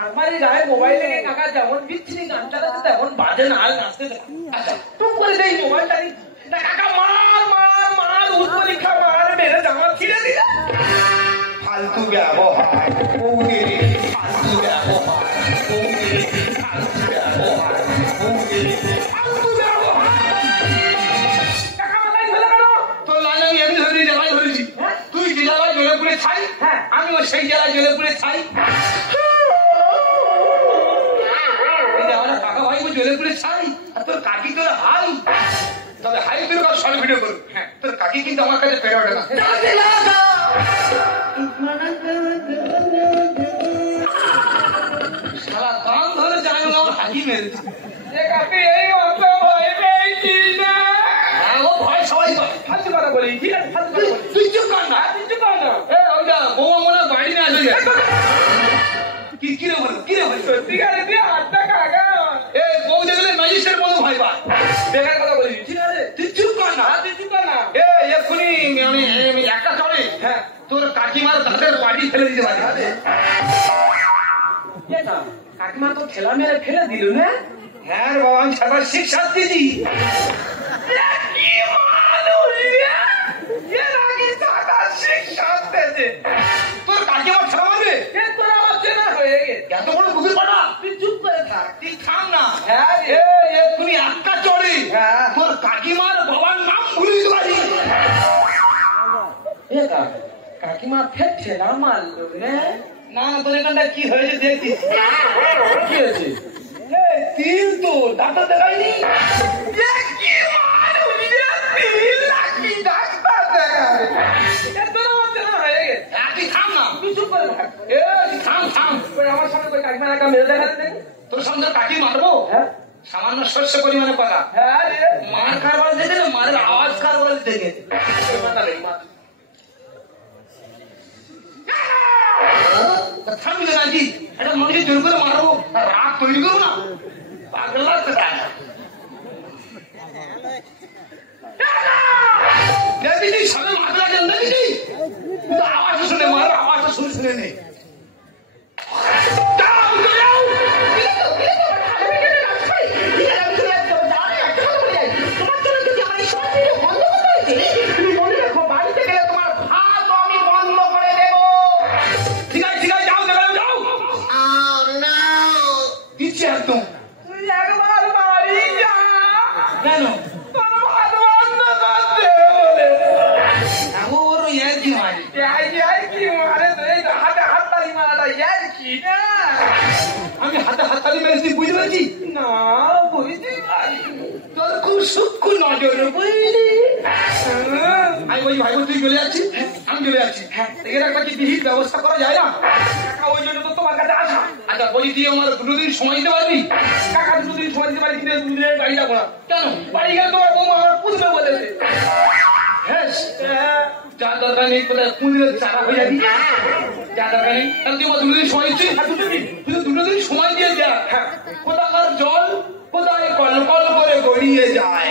हमारी गाय मोबाइल लेके काका जेमन बिच्छी गान चालाते तेमन बाजे ना আর নাচতে আচ্ছা তুই করে দেই মোবাইলটা না কাকা মার মার মার উঠ পরীক্ষা মার মেরে জামা ছিঁড়ে দিলা ফালতু ব্যবহার ওরে ফালতু ব্যবহার ওরে ফালতু ব্যবহার ওরে ফালতু ব্যবহার কাকা মালাই ফেলে কেন তো লাইন আমি এমনি ধরে জ্বালাই ধরেছি তুই যে জ্বালাই জ্বলে পুড়ে ছাই হ্যাঁ আমিও সেই জ্বালাই জ্বলে পুড়ে ছাই জ্বলে পুড়ে ছাই আর তোর কাকি তোর হাই তবে হাই তুই সব ভিডিও করুন হ্যাঁ তোর কাকি কিন্তু আমার কাছে ফেরা ওঠে না সারা দাম ধরে যাই আমার হাকি মেরেছি সবাই ফালতু কথা বলি ঠিক আছে ফালতু কথা বলি তুই চুপ কর না তুই চুপ কর না ওইটা বৌমা মনে বাড়ি না আসবে কি রে বল সত্যি করে দিয়ে হাতটা কাকা এই বউ দেখলে ম্যাজিস্ট্রেট মনে ভয় পায় বেকার কথা বলি ঠিক আছে তুই চুপ কর না এই এক্ষুনি আমি একা চলে হ্যাঁ তোর কাকিমার দাঁতের বাড়ি ফেলে দিতে পারি কাকিমা তো ঠেলা মেরে ফেলে দিল না হ্যাঁ বাবা আমি ছাড়া শিক্ষা দিদি তোর কাকিমা ঠেলা মারবে তোর আমার চেনা হয়ে গেছে এত বড় বুঝে পাঠা তুই চুপ করে থাক তুই থাম না হ্যাঁ এক্ষুনি আটকা চড়ে তোর কাকিমার বাবার নাম ভুলে দিতে পারি কাকিমা ফের ঠেলা মারলো না তোর এখানটা কি হয়েছে দেখছিস কি হয়েছে তিল তো ডাক্তার দেখায়নি তোর সামনে কাকি মারবো সামান্য শস্য পরিমাণে কথা মার কারবার দেখে না মারের আওয়াজ কারবার দেখে থামবি না জি এটা মানুষকে জোর করে মারবো রাগ তৈরি করবো না পাগলা দেখিনি সামনে মাথা লাগেন দেখিনি আওয়াজটা শুনে মারের আওয়াজটা শুনে নেই আমি হাতে হাততালি মেরেছি বুঝতে পেরেছি না বুঝতে পারি তোর খুব সূক্ষ্ম নজর বুঝলি আমি বলছি ভাই তুই চলে যাচ্ছিস আমি চলে যাচ্ছি এর একটা কি বিহিত ব্যবস্থা করা যায় না ওই জন্য তো তোমার কাছে আসা আচ্ছা বলি তুই আমার 2 দিন সময় দিতে পারবি কাকা 2 দিন সময় দিতে পারি কিনা 2 দিনের বাড়ি যাবো না কেন বাড়ি গেলে তোমার বউ আমার পুষবে বলেছে হ্যাঁ যার দরকার নেই কোথায় পুঁজির চারা হয়ে যাবি যা দরকার নেই তাহলে তুই 2 দিন সময় দিচ্ছিস শুধু 2 দিন সময় দিয়ে যা কোথাকার জল কোথায় কল কল করে গড়িয়ে যায়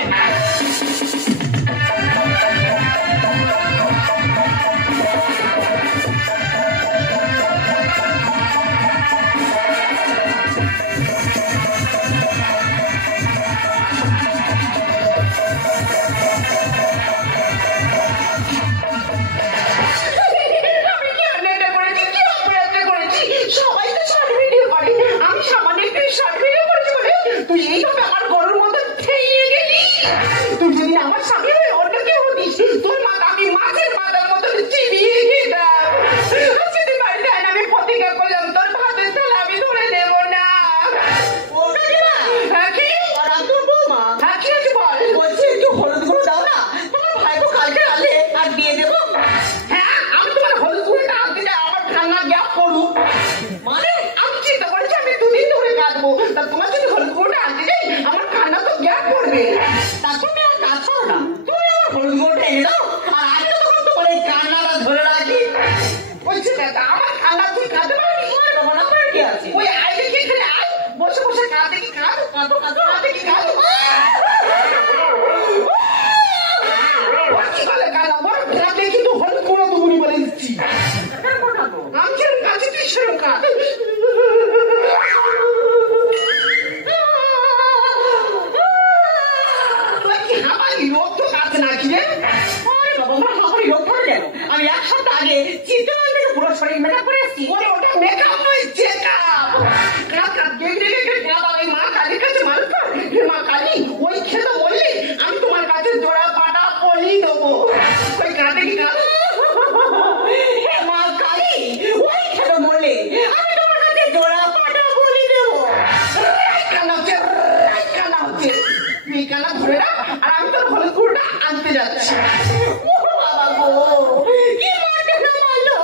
তোমার যদি হলুদ গুঁড়োটা আনতে যাই আমার কান্না তো গ্যাপ পড়বে তারপর আর আমি তোর হলুদ গুঁড়োটা আনতে যাচ্ছি। বাবা গো, কি মারটা না মারলো,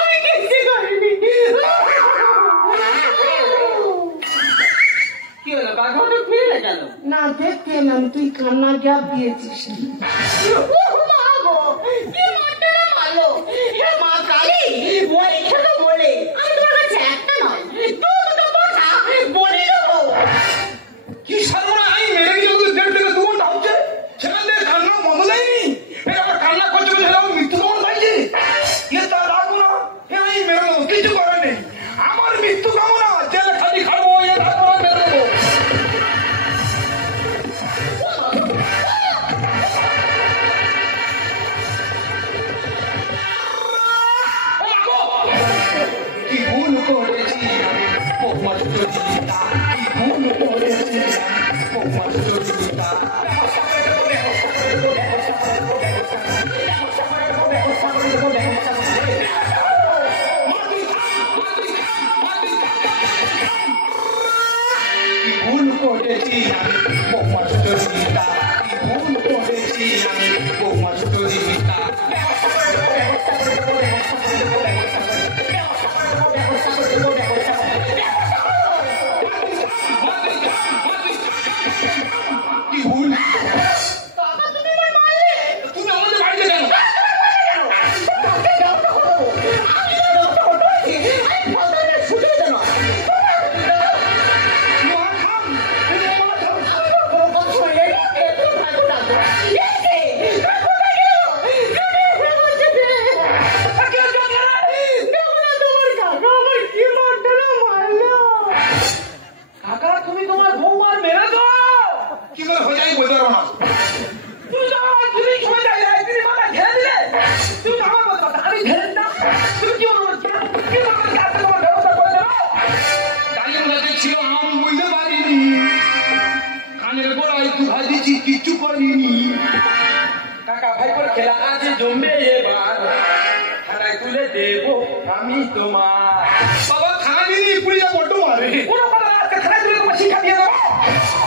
আমি কিচ্ছু করিনি। কি হলো, কাকাটা ফিরে গেল? না, দেখতে এলাম তুই কান্না জাপ দিয়েছিস। কি মারটা না মারলো, হে মা কালী, বলে খেলো বলে আমি তোমার কাছে একটা নয় দুটো কথা বলে দেবো। কি সাধনা, আমি মেরে গিয়ে 1.5 থেকে 2 ঘন্টা হচ্ছে, সেখান থেকে কান্না বদলায়নি। আমার কান্না করছে বলে আমার মৃত্যু কেমন পাইছে, এ তার রাখবো না, আমি মেরে দেবো, কিছু করার নেই। আমার মৃত্যু কামনা, জেলে খালি খাবো, এ রাখবো না, মেরে দেবো। কি ভুল করেছি আমি, বৌমা সুচরিতা, কি ভুল করেছি আমি, বৌমা সুচরিতা। কি ভুল করেছি আমি, বৌমা সুচরিতা, কি ভুল করেছি আমি, বৌমা সুচরিতা। কি ভুল, তুমি আমাদের বাড়িতে কেন? কাকা, তুমি তোমার বৌমার মেরে দাও। কি করে হয়ে যায় বলতে পারবো না। তুমি তো আমার তুমি সময় যাই তুমি মাথা ঘেরে দিলে, তুমি তো আমার কথা আমি ঘেরে দিলাম। তুমি কি বলবো, কি বলবো, তোমার ব্যবস্থা করে দেবো। ডালিম গাছে ছিল আম, বুঝতে পারিনি, কানের গোড়ায় একটু ভাজিছি, কিচ্ছু করিনি। কাকা ভাই করে খেলা আছে জমবে, এবার থানায় তুলে দেবো আমি তোমার। বাবা থানা দিদি পুলিশে বড্ড মারে, কোনো কথা না, থানায় তুলে তোমার শিক্ষা দিয়ে দেবো।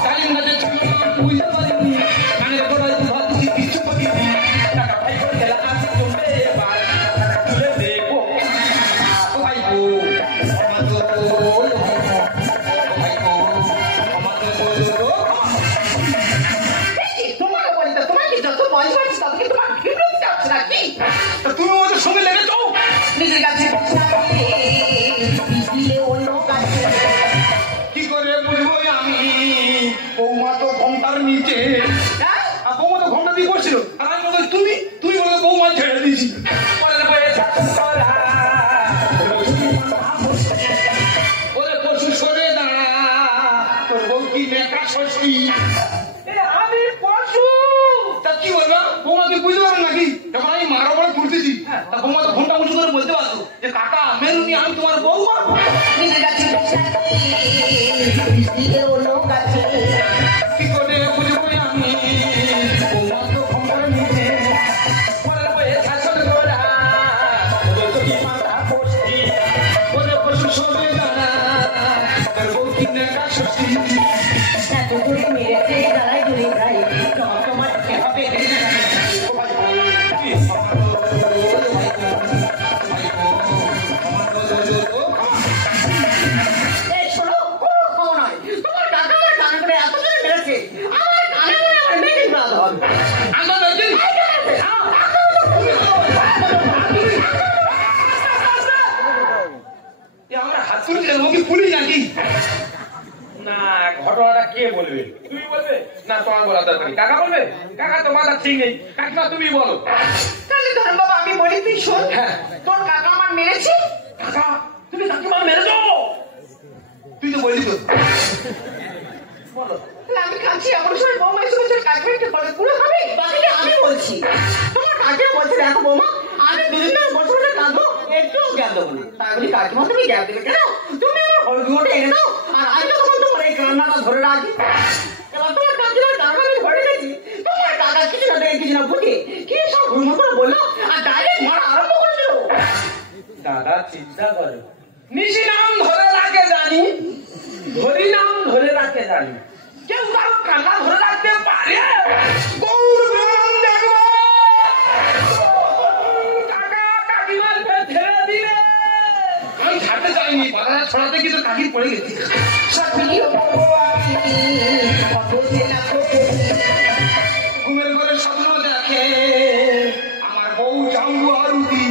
ডালিম গাছে ছিল আম, বুঝতে পারিনি, কানের গোড়ায় একটু ভাজিছি, কিচ্ছু করিনি। কাকা ভাই করে খেলা আছে জমবে, এবার থানায় তুলে দেবো ভাই গো। তোমার বলতে তোমার কি যত বয়স হয়েছে ততকে তোমার বিরক্তি যাচ্ছে নাকি? তুমি আমাদের সঙ্গে লেগে যাও। নিজের কাছে অন্য কাছে কি করে বুঝবো আমি, বৌমা তো ঘন্টার নিচে, আর বৌমা তো ঘন্টা দিয়ে বসছিল, আর আমি বলছি তুমি বলে বৌমা ছেড়ে দিয়েছি। ওরে পশু সরে দাঁড়া, তোর বউ কি নেকা ষষ্ঠী। আমি পশু, তা কি বলবো, বৌমাকে বুঝতে পারেন নাকি? যখন আমি মারা বলে তুলতেছি, তা বৌমা তো ঘন্টা উঁচু করে বলতে পারতো যে কাকা মেরুনি, আমি তোমার বৌমা। নিজের কাছে অন্য কাছে কি করে বুঝবো আমি, বৌমা তো ঘন্টার নিচে, ওরে বয়ে শাসন করা, ওরে তো কি মাথা পড়ছি, ওরে পশু সরে দাঁড়া, তোর বউ কি নেকা ষষ্ঠী। এত দূরে মেরেছে দাঁড়াই দূরে গাই তোমার হবে। শোনো, কোনো নয়, তোমার কাকা আমার কানে করে এত জোরে মেরেছে, আমার কানে করে আমার মেরে ফেলাতে হবে। আমরা হাত তুলছি পুলিশ নাকি? না, ঘটনাটা কে বলবে? তুমি বলবে না, তোমার বলা দরকার নেই। কাকা বলবে? কাকা তো মাথা ঠিক নেই। কাকিমা তুমি বলো। তাহলে ধরুন বাবা আমি বলি, তুই শোন। তোর কাকা আমার মেরেছে। কাকা তুমি কাকিমা মেরে যাও, তুই তো বললি তো। বলো, তাহলে আমি কাঁদছি, এমন সময় বৌমা এসে বলছে কাকিমাকে বলে পুরো হবে। বাকিটা আমি বলছি। তোমার কাকিমা বলছে দেখো বৌমা, আমি দুদিন ধরে বসে বসে কাঁদবো, একটুও জ্ঞান দেবো না। তাই বলি কাকিমা তুমি জ্ঞান দেবে কেন? তুমি আমার হলগুলোটা এনে দাও, আর আমি তখন তোমার এই কান্নাটা ধরে রাখি। এবার তোমার কাকিমার কান্না আমি ধরে গেছি, তোমার কাকা কিছু না দেখে কিছু না বুঝে কি সব হুড়মুড় করে বললো, আর ডাইরেক্ট মারা আরম্ভ করে দিল। দাদা চিন্তা করো, নিশি নাম ধরে রাখে জানি, ধরি নাম ধরে রাখে জানি, কেউ কারো কান্না ধরে রাখতে পারে? পড়ে গেছি। ঘুমের ঘরে স্বপ্ন দেখে আমার বউ জাম্বু আরুতি।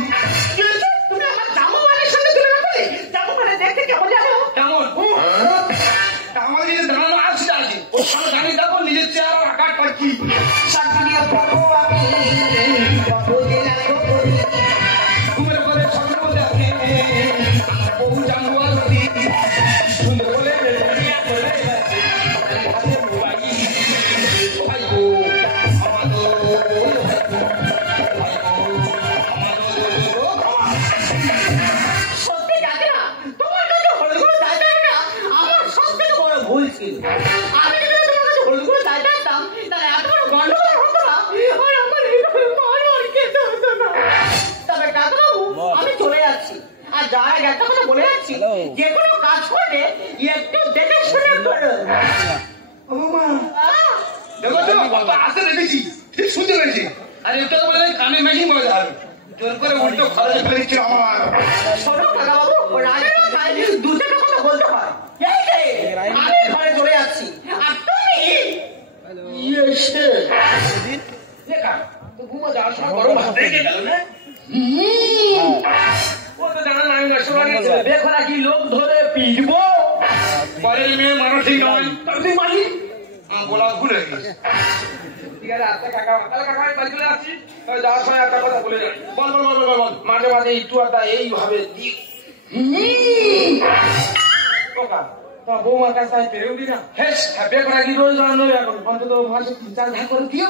তুমি আমার জামুমানের সঙ্গে তুলনা করলে? জামুমানে দেখতে কেমন জানো? কেমন? আমার নিজের দাঁড়ানো আসতে আছে, ওর সামনে দাঁড়িয়ে দেখো নিজের চেহারা আকার পাচ্ছি। ঘুমের ঘরে স্বপ্ন দেখে আমার বউ জাম্বু আরুতি। সুন্দর বলে সত্যি ডাকে না? তোমার কাছে হলগুলো দায়িত্ব না আমার সব থেকে বড় ভুল ছিল। আমি যদি তোমার কাছে হলগুলো দায়িত্ব দিতাম তাহলে এত বড় গন্ডগোল হতো না, আর আমার এইভাবে মারবার খেতে হতো না। তবে ডাক্তারবাবু আমি চলে যাচ্ছি, আর যার আগে একটা কথা বলে যাচ্ছি, যে কোনো কাজ করলে একটু দেখে শুনে করো। দেখো তো কত আসতে দেখেছি, ঠিক শুনতে পেরেছি। আর এটা তো বলে কানে মেশিন বলে যাবে, জোর করে উল্টো খরচ ফেলেছিল আমার। শোনো কাকাবাবু, ও রাগের মাথায় দুটো কথা বলতে হয়। এই যে, আমি ঘরে চলে যাচ্ছি, আর তুমি লেখা তো ঘুমো যাওয়ার সময় গরম ভাত রেখে গেল না? ও তো জানা নাই না, সবাই বেখরা কি লোক ধরে পিটবো? পরের মেয়ে মানসিক নয়, তুই মানি? বলা ভুলে গেছে। ঠিক আছে, আচ্ছা কাকা, তাহলে কাকা আমি বাড়ি চলে আসছি। তবে যাওয়ার সময় একটা কথা বলে যাই। বল বল বল বল বল। মাঝে মাঝে একটু একটা এইভাবে দিই। কাকা, তা বৌমার কাছে আমি পেরেও দিই না। হ্যাঁ, বেখরা কি রোজ রান্না এখন অন্তত মাসে 3-4 ভাগ করে দিও।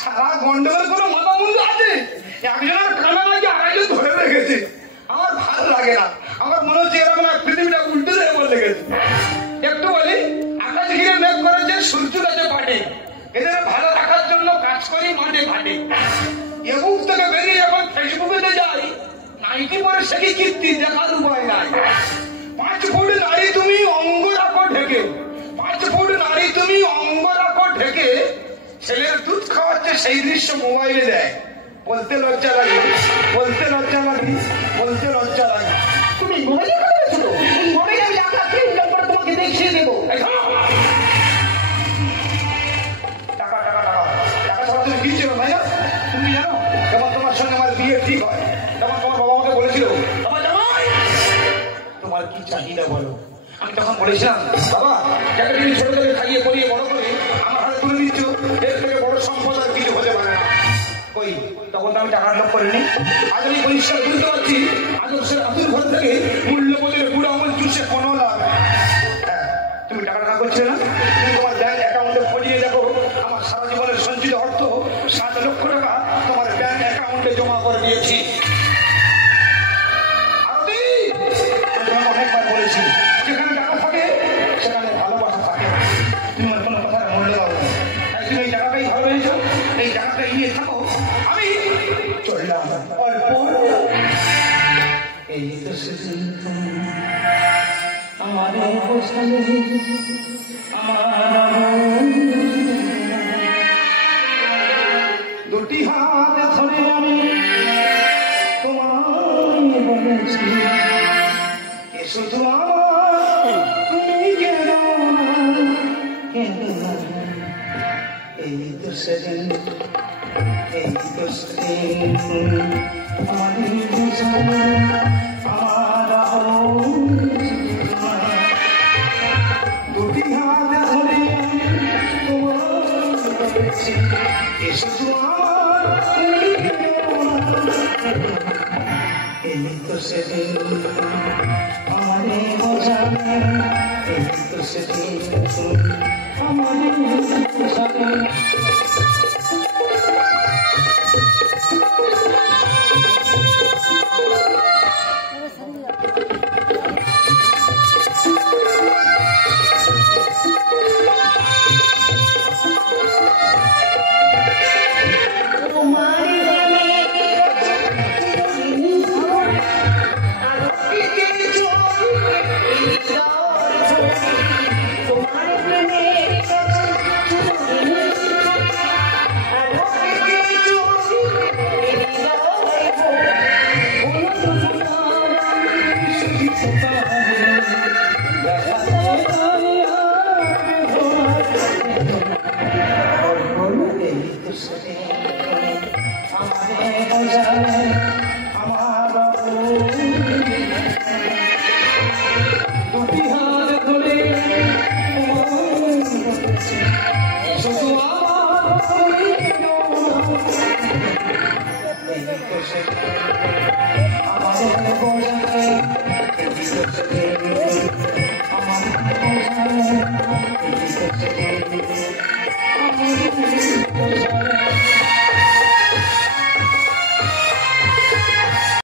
সারা গন্ডগোল কোনো মাথা মুন্ডু আছে? একজনের কানা নাকি আরেকজন ধরে রেখেছে। আমার ভালো লাগে না, আমার মনে হচ্ছে এরকম এক পৃথিবীটা উল্টে দেয় বলে লেগেছে। একটু বলি, আকাশ ঘিরে মেঘ করেছে, সূর্য কাছে পাঠে, এদের ভালো রাখার জন্য কাজ করি মাঠে ঘাটে। এবুক থেকে বেরিয়ে এখন ফেসবুকে যাই, নাইটি পরে সে কি কীর্তি দেখার উপায় নাই। 5 ফুট নারী তুমি অঙ্গ রাখো ঢেকে, 5 ফুট নারী তুমি অঙ্গ রাখো ঢেকে, ছেলের দুধ খাওয়াচ্ছে সেই দৃশ্য মোবাইলে দেয়। বলতে লজ্জা লাগে, বলতে লজ্জা লাগে, বলতে লজ্জা লাগে। তুমি মোবাইলে কথা বলছো? মোবাইলে আমি আপনার প্রিন্ট করে তোমাকে দেখিয়ে দেবো। টাকা টাকা টাকা টাকা ছাড়া তুমি কি ছিল ভাই? তুমি জানো যখন তোমার সঙ্গে আমার বিয়ে ঠিক হয় তখন তোমার বাবা আমাকে বলেছিল, তোমার কি চাহিদা বলো? আমি তখন বলেছিলাম, বাবা যাকে তুমি ছোট থেকে খাইয়ে পরিয়ে বড় করে আমার হাতে তুলে দিচ্ছ, এর থেকে বড় সম্পদ আর কিছু হতে পারে না। কই তখন তো আমি টাকার লোভ করিনি। আজ আমি পরিষ্কার বুঝতে পারছি, আদর্শের আতুর ঘর থেকে মূল্যবোধের বুড়ো আমল চুষে কোনো লাভ। তুমি টাকা টাকা করছিলে না? তুমি তোমার ব্যাংক অ্যাকাউন্টে খোঁজিয়ে দেখো, আমার সারা জীবনের সঞ্চিত অর্থ 7 লক্ষ টাকা তোমার ব্যাংক অ্যাকাউন্টে জমা করে দিয়েছি। আরতি, আমি অনেকবার বলেছি, যেখানে টাকা থাকে সেখানে ভালোবাসা থাকে। তুমি আমার কোনো কথার মূল্য দাও না, তাই তুমি এই টাকাটাই ভালো পেয়েছো, এই টাকাটাই নিয়ে থাকো। আমি চললাম অল্প। এই তো সেদিন আমাদের পোষালে আমার দুটি হাত ধরে আমি তোমায় বলেছি, এসো তোমার তুমি কেন এই তো সেদিন, এই তো সেদিন আমাদের পোষালে আমার দুটি হাত ধরে তোমার বলেছি, এসো তোমার এই তো সেদিন আমারে বোঝাবে, এই তো সেদিন আমারে বোঝাবে। তোমার আমার